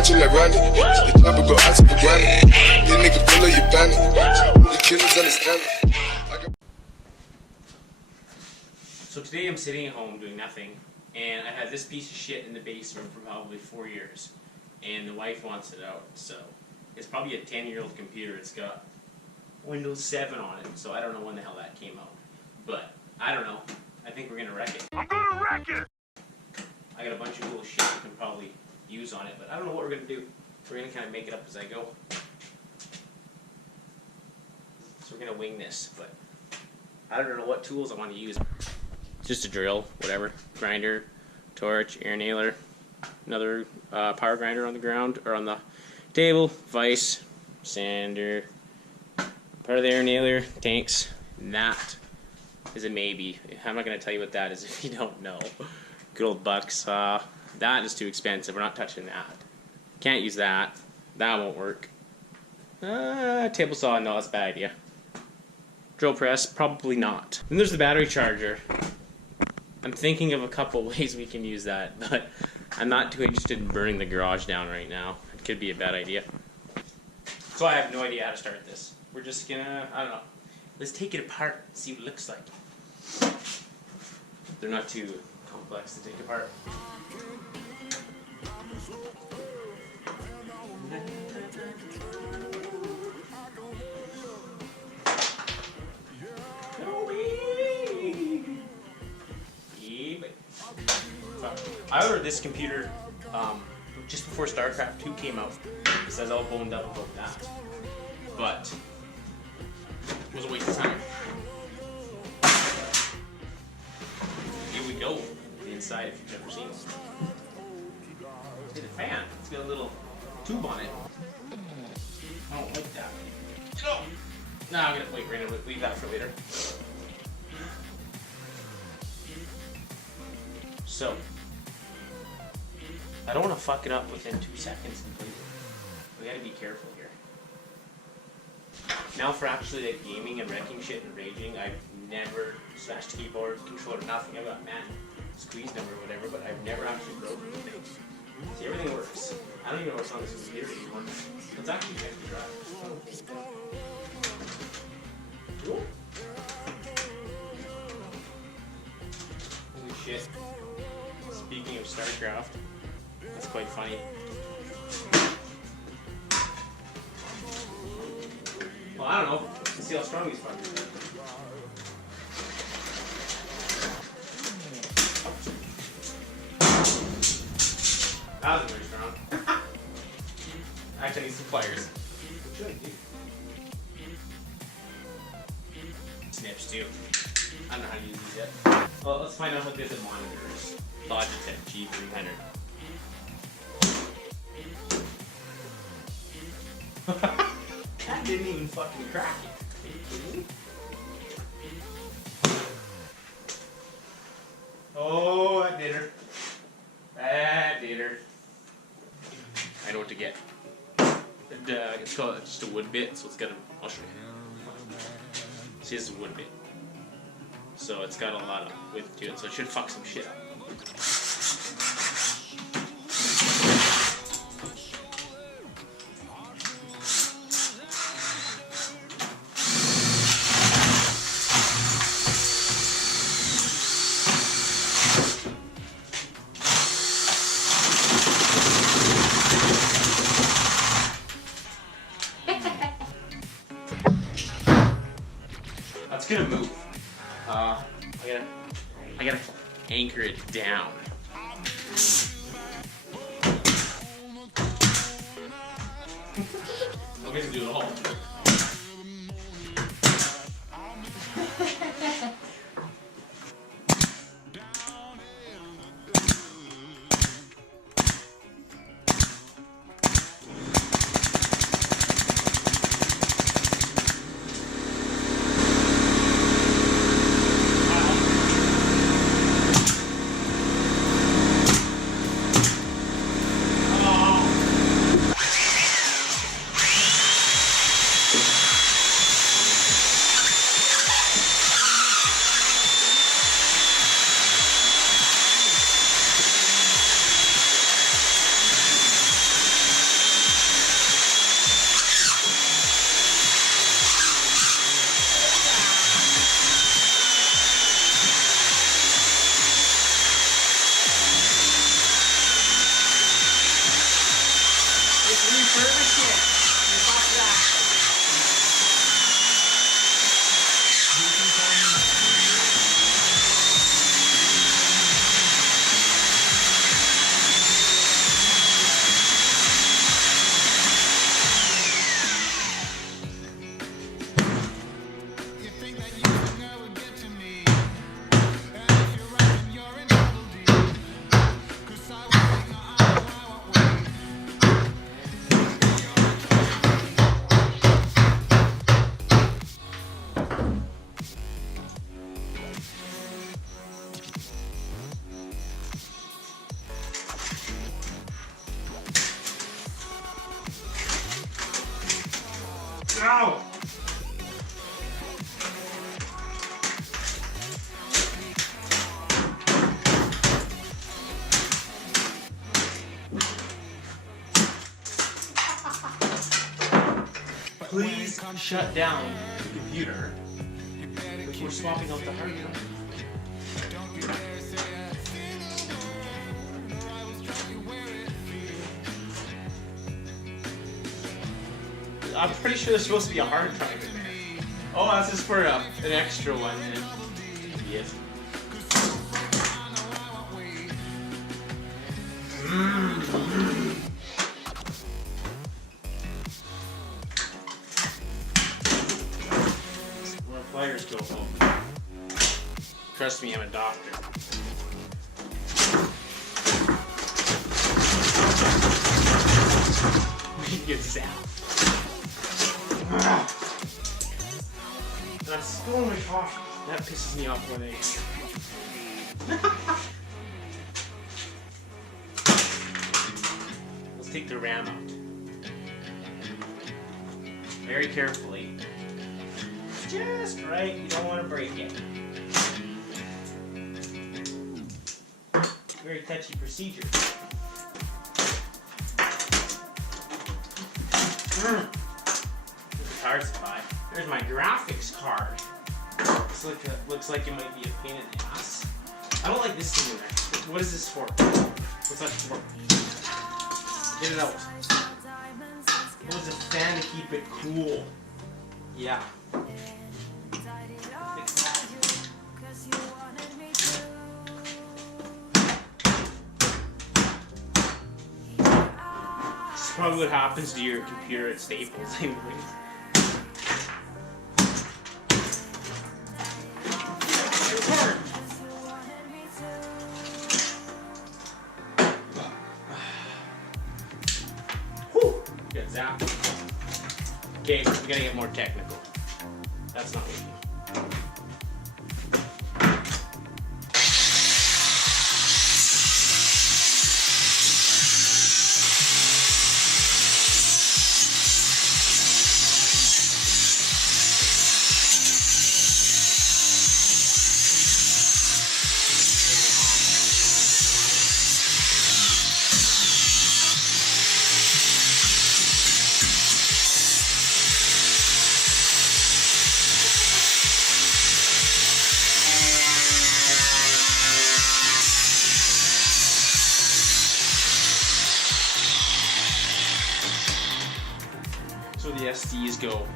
watch it like Randy. The chopper go out to the granny. These niggas pull up your bandit. The killers understand it. So today I'm sitting at home doing nothing, and I had this piece of shit in the basement for probably 4 years, and the wife wants it out. So it's probably a 10-year-old computer. It's got Windows 7 on it, so I don't know when the hell that came out. But I don't know. I think we're gonna wreck it. I'm gonna wreck it! I got a bunch of cool shit we can probably use on it, but I don't know what we're gonna do. We're gonna kind of make it up as I go. So we're gonna wing this, but I don't know what tools I want to use. Just a drill, whatever. Grinder, torch, air nailer, another power grinder on the ground or on the table, vise, sander, part of the air nailer, tanks. And that is a maybe. I'm not going to tell you what that is if you don't know. Good old buck saw. That is too expensive. We're not touching that. Can't use that. That won't work. Table saw, no, that's a bad idea. Drill press, probably not. Then there's the battery charger. I'm thinking of a couple ways we can use that, but I'm not too interested in burning the garage down right now. It could be a bad idea. So I have no idea how to start this. We're just gonna, I don't know. Let's take it apart and see what it looks like. They're not too complex to take apart. I ordered this computer just before StarCraft 2 came out. It says all boned up about that. But it was a waste of time. Here we go. The inside, if you've never seen it. Look at the fan. It's got a little tube on it. I don't like that. No! No, I'm gonna wait. We're gonna leave that for later. So, I don't want to fuck it up within 2 seconds completely. We gotta be careful here. Now for actually like gaming and wrecking shit and raging, I've never smashed keyboard, controller, nothing. I've got squeezed them or whatever, but I've never actually broken the thing. See, everything works. I don't even know what's on this computer anymore. Let's actually check the drive. Cool. Holy shit. Speaking of StarCraft, that's quite funny. Well, I don't know. Let's see how strong these fuckers are. That wasn't very strong. Actually, I need some pliers. What should I do? Snips too. I don't know how to use these yet. Well, let's find out what this monitor is. Logitech G300. That didn't even fucking crack it. Are you kidding me? Oh, that did her. That did her. I know what to get. It's called just a wood bit, so it's got a. I'll show you. See, this is a wood bit. So it's got a lot of width to it, so it should fuck some shit up. That's gonna move. I gotta anchor it down. I'm gonna do it all. Ow! Please shut down the computer. We're swapping out the hard drive. I'm pretty sure there's supposed to be a hard drive in there. Oh, that's just for an extra one. Yes. Where pliers go home. Trust me, I'm a doctor. You get zapped. I'm spilling my coffee. That pisses me off when Let's take the ram out. Very carefully. Just right, you don't want to break it. Very touchy procedure. There's a card supply. There's my graphics card. Looks like it might be a pain in the ass. I don't like this thing in there. What is this for? What's that for? Get it out. It was a fan to keep it cool. Yeah. Fix that. This is probably what happens to your computer at Staples anyways. Get zapped. Okay, we gotta get more technical. That's not working. So the SDs go.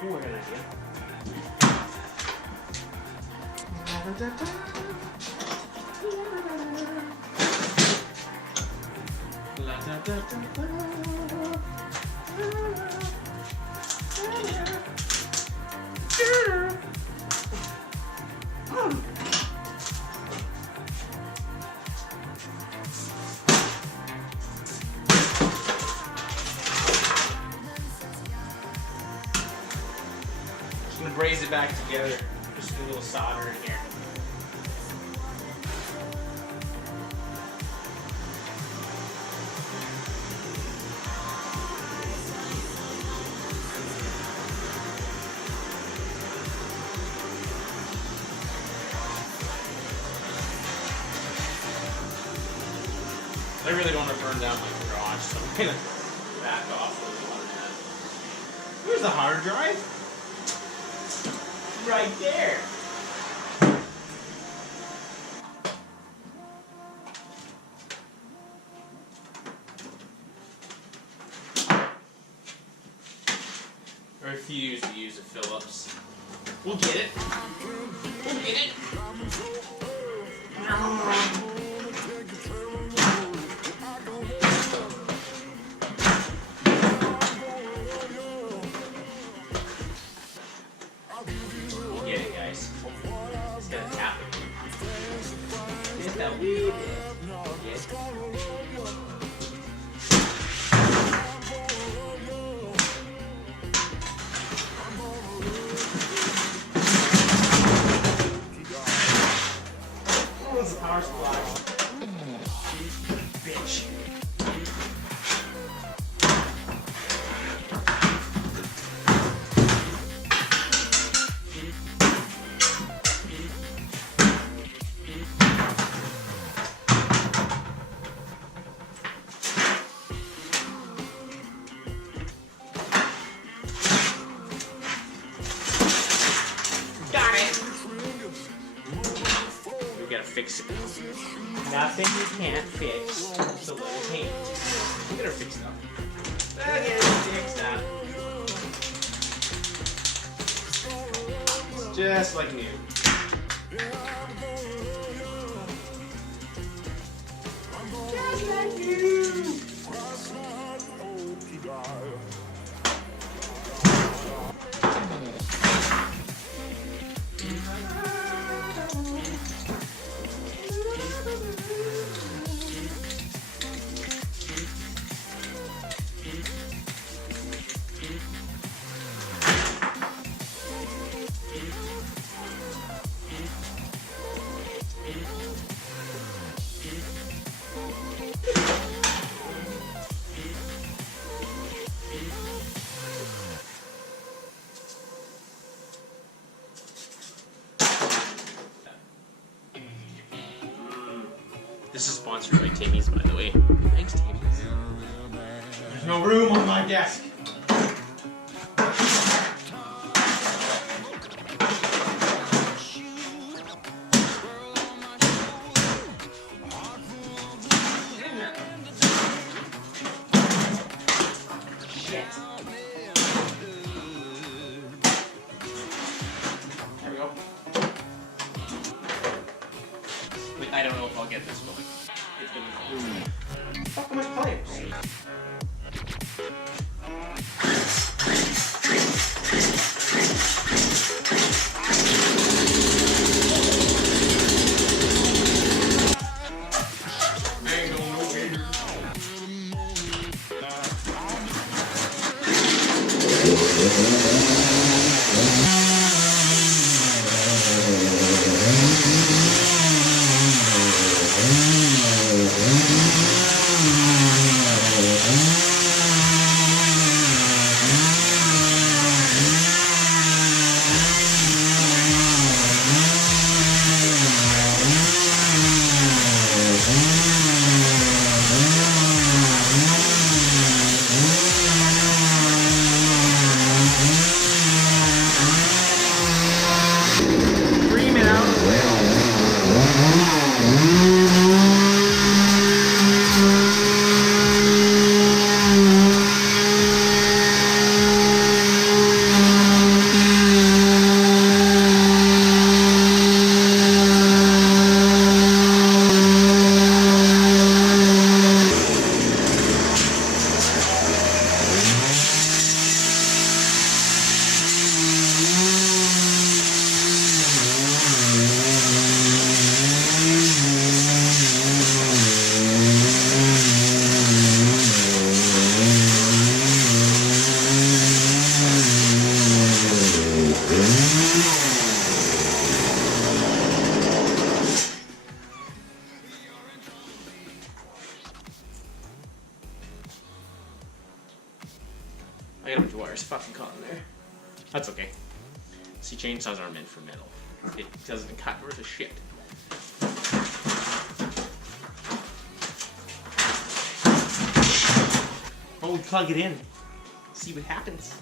Ooh, I got an idea. I'm gonna braze it back together. Just a little solder in here. I really don't want to burn down my garage, so I'm gonna back off a little on that. Where's the hard drive? Right there. I refuse to use a Phillips. We'll get it. We'll get it. We'll get it, guys. It's gonna happen. Get that weed. Get power supply. Bitch. Got it. We gotta fix it. Nothing you can't fix, so let it paint. We gotta fix it up. Okay, fix that. It's just like new. Just like new. This is sponsored by Timmy's, by the way. Thanks, Timmy's. There's no room on my desk. Shit. There we go. Wait, I don't know if I'll get this one. It's gonna be fuck my pipes. I got a bunch of wires fucking caught in there. That's okay. See, chainsaws aren't meant for metal. It doesn't cut worth a shit. Oh, we plug it in. See what happens.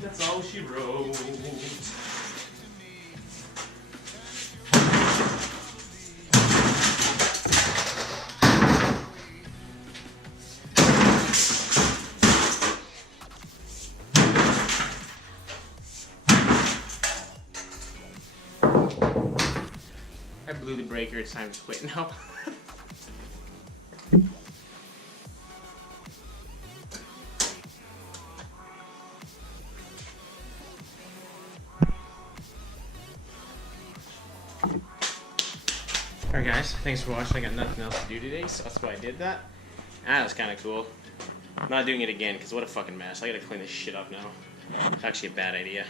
that's all she wrote. I blew the breaker, it's time to quit now. Alright guys, thanks for watching. I got nothing else to do today, so that's why I did that. That was kind of cool. I'm not doing it again, because what a fucking mess. I gotta clean this shit up now. It's actually a bad idea.